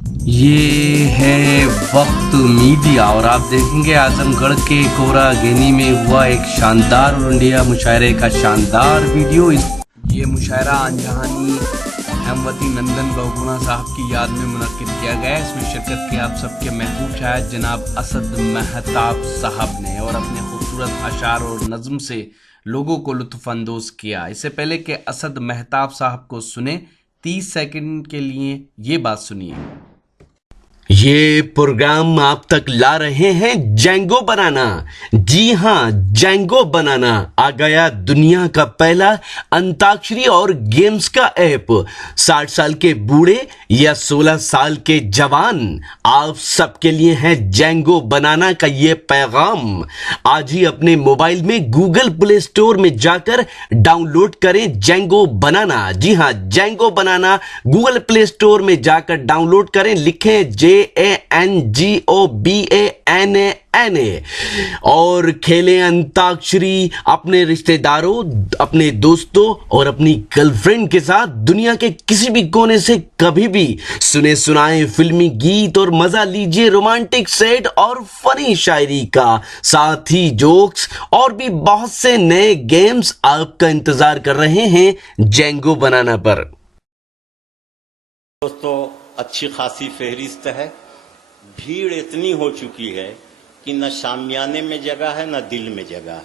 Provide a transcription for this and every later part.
ये है वक्त मीडिया और आप देखेंगे आजमगढ़ के कोरागेनी में हुआ एक शानदार और इंडिया मुशायरे का शानदार वीडियो। ये मुशायरा अनजहानी हेमवती नंदन बहुगुणा साहब की याद में मुनक्किद किया गया। इसमें शिरकत की आप सबके महबूब शायद जनाब असद महताब साहब ने और अपने खूबसूरत अशार और नज़्म से लोगों को लुत्फ़ अंदोज़ किया। इससे पहले कि असद महताब साहब को सुने 30 सेकंड के लिए ये बात सुनिए। ये प्रोग्राम आप तक ला रहे हैं जेंगो बनाना। जी हाँ, जेंगो बनाना आ गया दुनिया का पहला अंताक्षरी और गेम्स का ऐप। 60 साल के बूढ़े या 16 साल के जवान, आप सबके लिए है जेंगो बनाना का ये पैगाम। आज ही अपने मोबाइल में गूगल प्ले स्टोर में जाकर डाउनलोड करें जेंगो बनाना। जी हाँ, जेंगो बनाना गूगल प्ले स्टोर में जाकर डाउनलोड करें। लिखें JANGOBANANA और खेलें अंताक्षरी अपने रिश्तेदारों, अपने दोस्तों और अपनी गर्लफ्रेंड के साथ दुनिया के किसी भी कोने से कभी भी। सुने सुनाए फिल्मी गीत और मजा लीजिए रोमांटिक सेट और फनी शायरी का, साथ ही जोक्स और भी बहुत से नए गेम्स आपका इंतजार कर रहे हैं जेंगो बनाना पर। दोस्तों, अच्छी खासी फहरिस्त है। भीड़ इतनी हो चुकी है कि न शामियाने में जगह है न दिल में जगह है,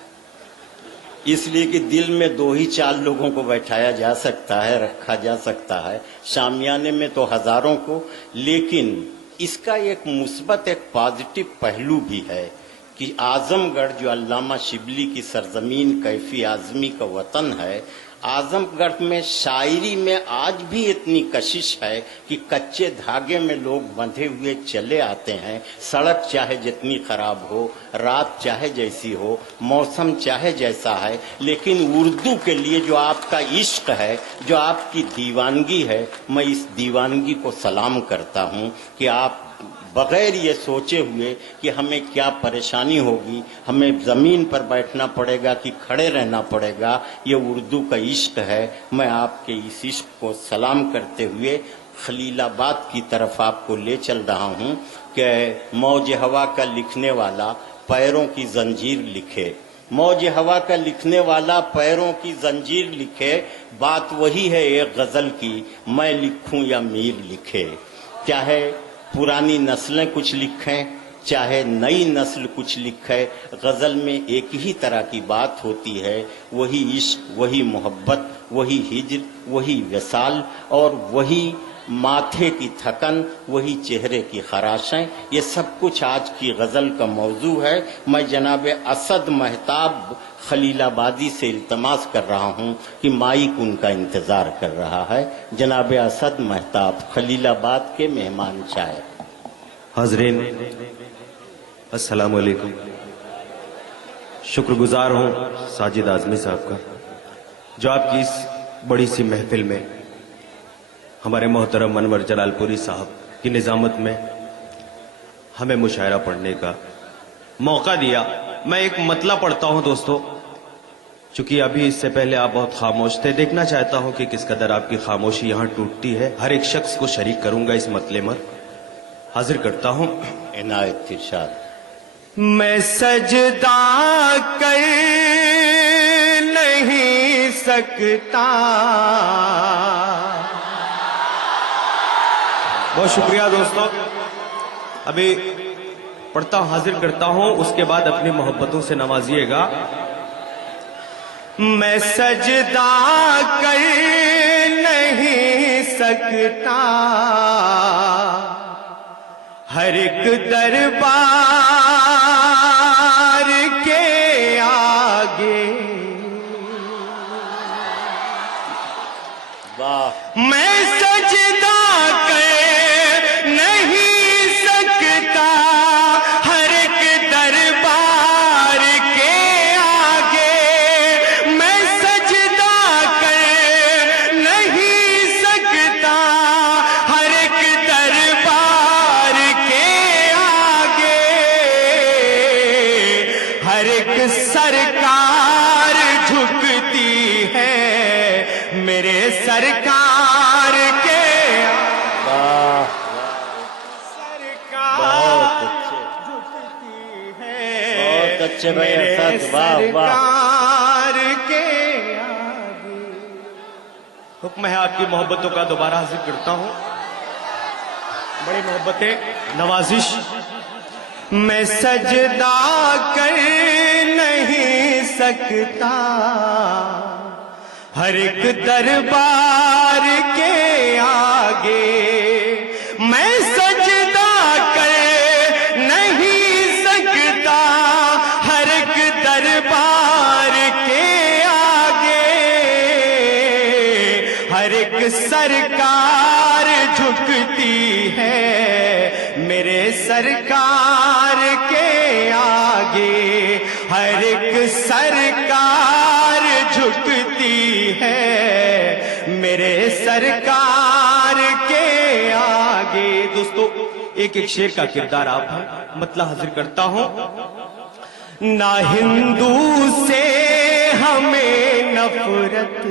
इसलिए कि दिल में 2 ही 4 लोगों को बैठाया जा सकता है, रखा जा सकता है, शामियाने में तो हजारों को। लेकिन इसका एक मुस्बत, एक पॉजिटिव पहलू भी है कि आजमगढ़ जो अल्लामा शिबली की सरजमीन कैफी आजमी का वतन है, आजमगढ़ में शायरी में आज भी इतनी कशिश है कि कच्चे धागे में लोग बंधे हुए चले आते हैं। सड़क चाहे जितनी खराब हो, रात चाहे जैसी हो, मौसम चाहे जैसा है, लेकिन उर्दू के लिए जो आपका इश्क है, जो आपकी दीवानगी है, मैं इस दीवानगी को सलाम करता हूँ कि आप बगैर ये सोचे हुए कि हमें क्या परेशानी होगी, हमें ज़मीन पर बैठना पड़ेगा कि खड़े रहना पड़ेगा, ये उर्दू का इश्क है। मैं आपके इस इश्क को सलाम करते हुए खलीलाबाद की तरफ आपको ले चल रहा हूँ कि मौज हवा का लिखने वाला पैरों की जंजीर लिखे। मौज हवा का लिखने वाला पैरों की जंजीर लिखे। बात वही है एक गज़ल की, मैं लिखूं या मीर लिखे। चाहे पुरानी नस्लें कुछ लिखें, चाहे नई नस्ल कुछ लिखे, गज़ल में एक ही तरह की बात होती है, वही इश्क, वही मोहब्बत, वही हिज्र, वही विसाल और वही माथे की थकन, वही चेहरे की खराशें। ये सब कुछ आज की गज़ल का मौजू है। मैं जनाब असद महताब खलीलाबादी से इल्तमास कर रहा हूँ कि माइक उनका इंतज़ार कर रहा है। जनाब असद महताब खलीलाबाद के मेहमान शायर। हाज़रीन, अस्सलाम वालेकुम। शुक्रगुजार हूँ साजिद आज़मी साहब का, जो आपकी इस बड़ी सी महफिल में हमारे मोहतरम अनवर जलालपुरी साहब की निज़ामत में हमें मुशायरा पढ़ने का मौका दिया। मैं एक मतला पढ़ता हूँ दोस्तों, चूंकि अभी इससे पहले आप बहुत खामोश थे। देखना चाहता हूँ कि किस कदर आपकी खामोशी यहाँ टूटती है। हर एक शख्स को शरीक करूंगा इस मतले में। हाजिर करता हूँ। इनायत इरशाद। मैं सजदा कर नहीं सकता। बहुत शुक्रिया दोस्तों। अभी पढ़ता हूँ, हाजिर करता हूँ, उसके बाद अपनी मोहब्बतों से नवाजिएगा। मैं सजदा कर नहीं सकता हर एक दरबार के आगे। वाह। मैं सजदा कर नहीं सकता हर एक दरबार के आगे। मैं सजदा कर नहीं सकता हर एक दरबार के आगे। चलो मेरे असद, वाह वाह। सरकार के आगे। हुक्म है आपकी मोहब्बतों का दोबारा हाजिर करता हूं। बड़ी मोहब्बतें, नवाजिश। मैं सजदा कर नहीं सकता हर एक दरबार के आगे। मैं सजदा कर नहीं सकता हर एक दरबार के आगे। हर एक सरकार झुकती है मेरे सरकार के आगे। हर एक सरकार झुकती है मेरे सरकार के आगे। दोस्तों, एक एक शेर का किरदार आप हैं, मतलब हाजिर करता हूं। ना हिंदू से हमें नफरत,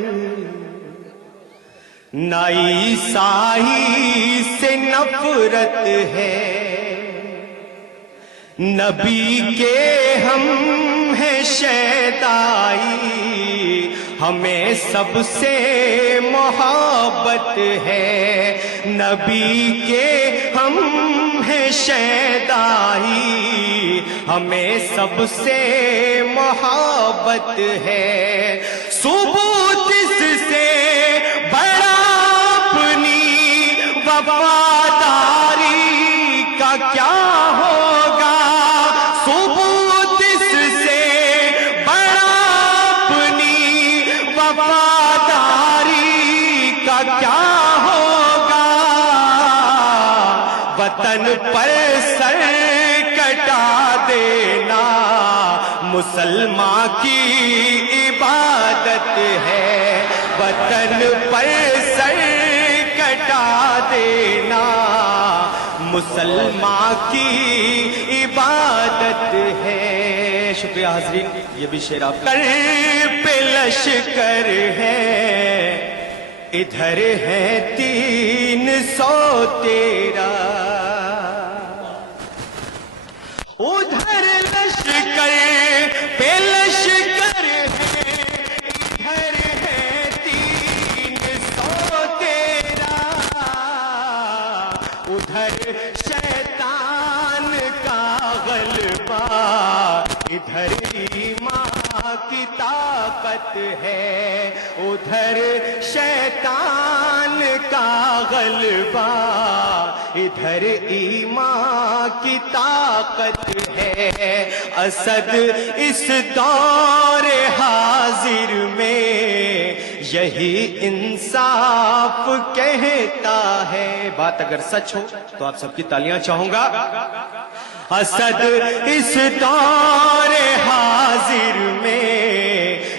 ना ईसाई से नफरत है। नबी के हम हैं शैदाई, हमें सबसे मोहब्बत है। नबी के हम हैं शैदाई, हमें सबसे मोहब्बत है। सबूत इससे बड़ा अपनी वफादारी का क्या होगा। सबूत इससे बड़ा अपनी वफादारी का क्या होगा। वतन पर सर कटा देना मुसलमान की इबादत है। वतन पर सर कटा देना मुसलमान की इबादत है। शुक्रिया हाजरीन, ये भी शेर आप कर पे लश्कर है, इधर है 313, उधर लश्कर पे लश्कर है, इधर है 313, उधर शैतान का गलबा, इधर ईमान की ताकत है। उधर शैतान का गलबा, इधर ईमान की ताकत है। असद इस दौर हाजिर में यही इंसाफ कहता है। बात अगर सच हो तो आप सबकी तालियां चाहूंगा। असद इस दौर हाजिर में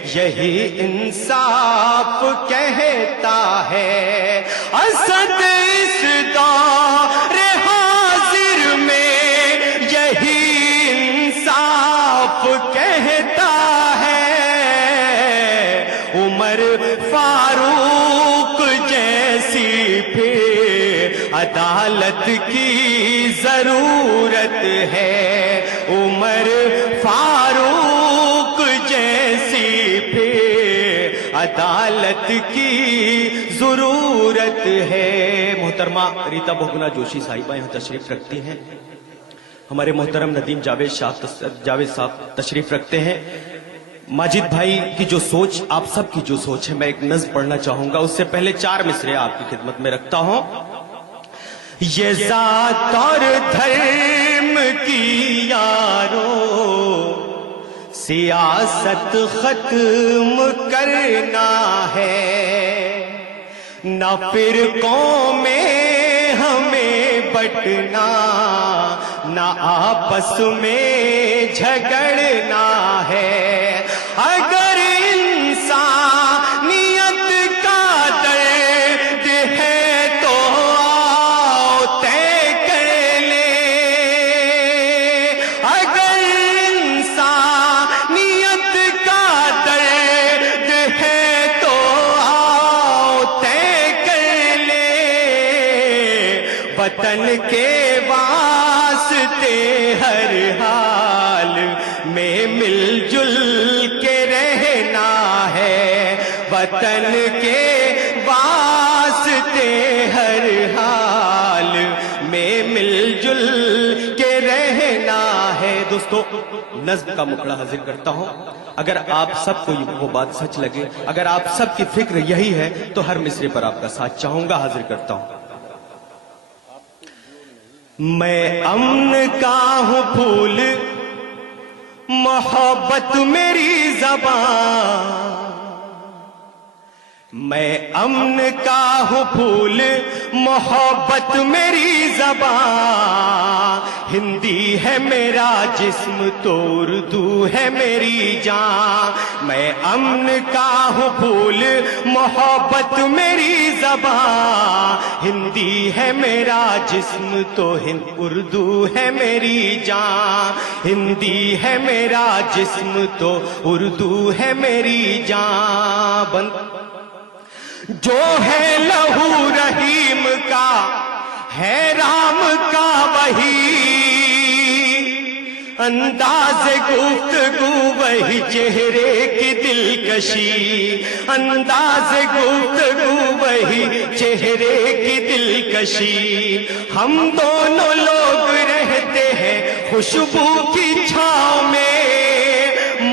यही इंसाफ कहता है। असद इस दौर हाजिर में यही इंसाफ कहता है। उमर फारूक जैसी फिर अदालत की जरूरत है। उमर फारूक जैसी फिर अदालत की जरूरत है। मोहतरमा रीता बहुगुना जोशी साहिबा यहाँ तशरीफ रखती हैं। हमारे मोहतरम नदीम जावेद साहब तशरीफ रखते हैं। माजिद भाई की जो सोच, आप सब की जो सोच है, मैं एक नज़्म पढ़ना चाहूंगा। उससे पहले 4 मिसरे आपकी खिदमत में रखता हूं। ये जात और धर्म की यारो सियासत खत्म करना है। ना फिरकों में हमें बंटना, ना आपस में झगड़ना है। अगर इंसानियत का दर्द है तो आओ तय कर ले। अगर इंसानियत का दर्द है तो आओ तय कर ले। वतन के वास्ते واسطے ہر حال میں مل جل کے رہنا ہے، وطن کے واسطے ہر حال میں مل جل کے رہنا ہے۔ دوستو نظم کا مکڑا حاضر کرتا ہوں، اگر آپ سب کو وہ بات سچ لگے، اگر آپ سب کی فکر یہی ہے تو ہر مصرے پر آپ کا ساتھ چاہوں گا، حاضر کرتا ہوں۔ میں امن کا ہوں پھول، محبت میری زبان، میں امن کا ہوں پھول، محبت میری زبان، ہندی ہے میرا جسم تو اردو ہے میری جان، میں امن کا ہوں پھول، محبت میری زبان، ہندی ہے میرا جسم تو اردو ہے میری جان، ہندی ہے میرا جسم تو اردو ہے میری جان، جو ہے لہو رحیم کا ہے رام کا وہی، انداز گفتگو وہی چہرے کی دلکشی، انداز گفتگو وہی چہرے کی دلکشی، ہم دونوں لوگ رہتے ہیں خوشبو کی چھاؤں میں،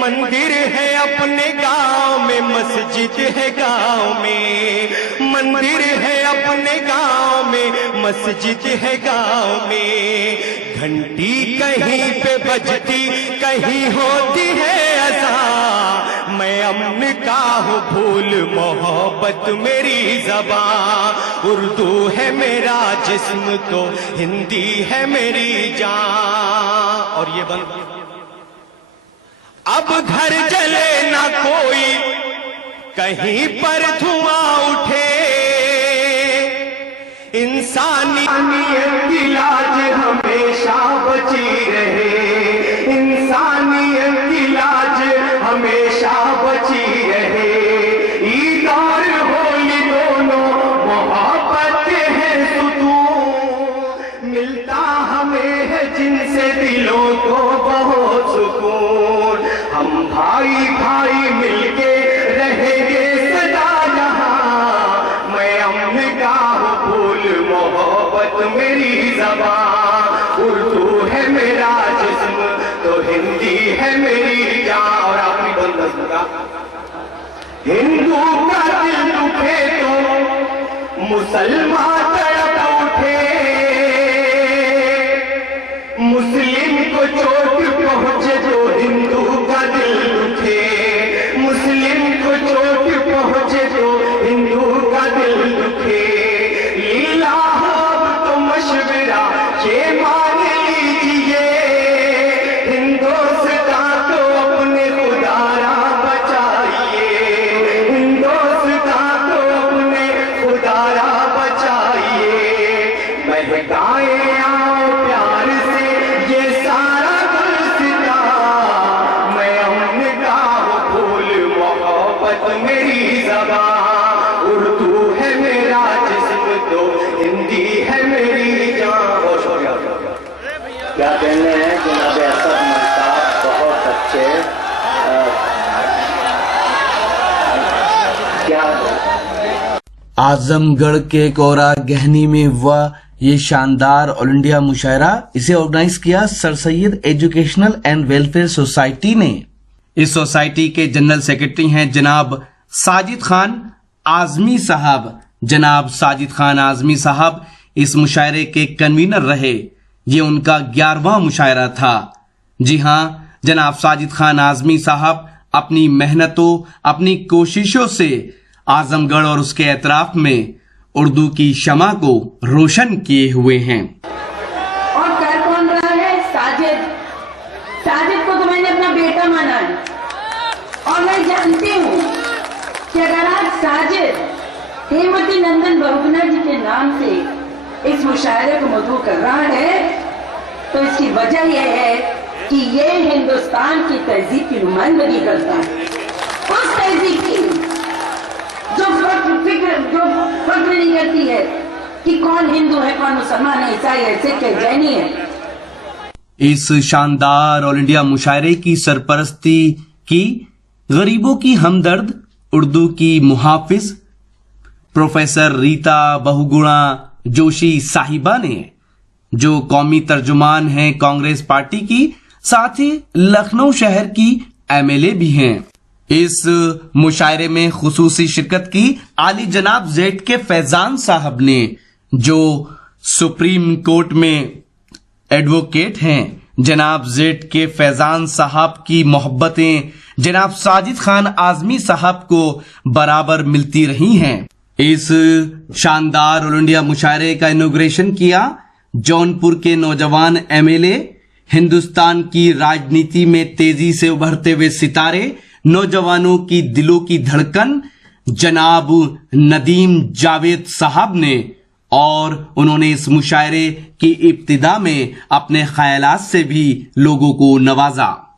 مندر ہے اپنے گاؤں میں، مسجد ہے گاؤں میں، مندر ہے اپنے گاؤں میں، مسجد ہے گاؤں میں، گھنٹی کہیں پہ بجتی کہیں ہوتی ہے اذان، میں امن کا ہوں پھول، محبت میری زبان، اردو ہے میرا جسم تو ہندی ہے میری جان۔ اور یہ بند اب گھر جلے نہ کوئی، کہیں پر دھواں اٹھے، انسانیت کی لاج ہمیشہ بچی رہے، انسانیت کی لاج ہمیشہ بچی رہے، عید اور ہولی دونوں محبت ہے ستون، ملتا ہمیں ہے جن سے دلوں کو بہت سکون، ہم بھائی بھائی مل کے رہیں گے سدا یہاں، میں امن کا ہوں پھول، محبت میری زبان، اردو ہے میرا جسم تو ہندی ہے میری جان۔ اور آخری بند نظم کا، ہندو کا دل دکھے تو مسلمان تڑپ اٹھے، مسلم کو چوٹ پہنچے جو ہندو کا دل دکھے، مسلم کو چوٹ پہنچے جو ہندو کا دل دکھے، لیلا اب تو مشورہ یہ مان لیجیے، ہندوستان کو اپنے خدا را بچائیے، ہندوستان کو اپنے خدا را بچائیے، مہکائیں آؤ پیار سے یہ سارا گلستاں، میں امن کا ہوں پھول، محبت میری زبان، اردو ہے میرا جسم تو ہندی ہے میری جان۔ بہت شکریہ۔ کیا کہنے ہیں جناب اسد ملتاف، بہت اچھے، کیا اعظم گڑھ کے کورا گہنی میں ہوا یہ شاندار آل انڈیا مشاعرہ، اسے آرگنائز کیا سر سید ایجوکیشنل اینڈ ویلفیئر سوسائٹی نے۔ اس سوسائٹی کے جنرل سیکرٹری ہیں جناب ساجد خان اعظمی صاحب۔ جناب ساجد خان اعظمی صاحب اس مشاعرے کے کنوینر رہے، یہ ان کا 11واں مشاعرہ تھا۔ جی ہاں، جناب ساجد خان اعظمی صاحب اپنی محنتوں، اپنی کوششوں سے اعظم گڑھ اور اس کے اطراف میں اردو کی شمع کو روشن کیے ہوئے ہیں۔ اور کر کون رہا ہے؟ ساجد کو تو میں نے اپنا بیٹا مانا ہے، اور میں جانتی ہوں کہ اگر آج ساجد ہیموتی نندن بہگنا جی کے نام سے اس مشاعرے کو مدعو کر رہا ہے تو اس کی وجہ یہ ہے کہ یہ ہندوستان کی تہذیب کی نمائندگی کرتا ہے، اس تہذیب کی جو فکر نہیں کرتی ہے کہ کون ہندو ہے، کون مسلمان ہے، عیسائی ہے، سکھ ہے، جینی ہے، इस शानदार ऑल इंडिया मुशायरे की सरपरस्ती की गरीबों की हमदर्द उर्दू की मुहाफिज प्रोफेसर रीता बहुगुणा जोशी साहिबा ने, जो कौमी तर्जुमान हैं कांग्रेस पार्टी की, साथ ही लखनऊ शहर की एमएलए भी हैं। इस मुशायरे में खुसूसी शिरकत की आली जनाब जेड के फैजान साहब ने, जो सुप्रीम कोर्ट में एडवोकेट हैं। जनाब जेड के फैजान साहब की मोहब्बतें जनाब साजिद खान आजमी साहब को बराबर मिलती रही हैं। इस शानदार ऑल इंडिया मुशायरे का इनॉग्रेशन किया जौनपुर के नौजवान एमएलए, हिंदुस्तान की राजनीति में तेजी से उभरते हुए सितारे, नौजवानों की दिलों की धड़कन जनाब नदीम जावेद साहब ने, और उन्होंने इस मुशायरे की इब्तिदा में अपने ख्यालात से भी लोगों को नवाजा।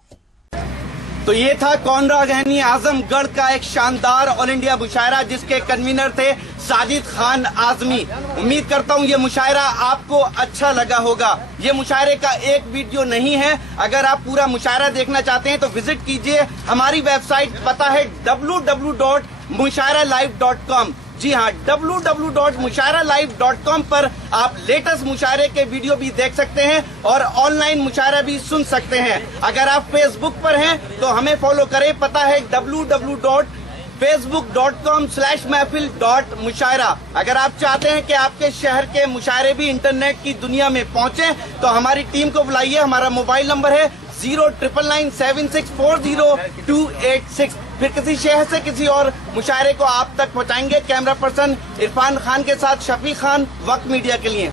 तो ये था कोनरा गहनी आजमगढ़ का एक शानदार ऑल इंडिया मुशायरा, जिसके कन्वीनर थे साजिद खान आजमी। उम्मीद करता हूँ ये मुशायरा आपको अच्छा लगा होगा। ये मुशायरे का एक वीडियो नहीं है, अगर आप पूरा मुशायरा देखना चाहते हैं तो विजिट कीजिए हमारी वेबसाइट, पता है www.mushairalive.com। जी हाँ, www.mushairalive.com पर आप लेटेस्ट मुशायरे के वीडियो भी देख सकते हैं और ऑनलाइन मुशायरा भी सुन सकते हैं। अगर आप फेसबुक पर हैं तो हमें फॉलो करें, पता है www.facebook.com/महफिल.मुशायरा। अगर आप चाहते हैं कि आपके शहर के मुशायरे भी इंटरनेट की दुनिया में पहुंचे तो हमारी टीम को बुलाइए। हमारा मोबाइल नंबर है 09997640286। फिर किसी शहर से किसी और मुशायरे को आप तक पहुंचाएंगे। कैमरा पर्सन इरफान खान के साथ शफी खान, वक्त मीडिया के लिए।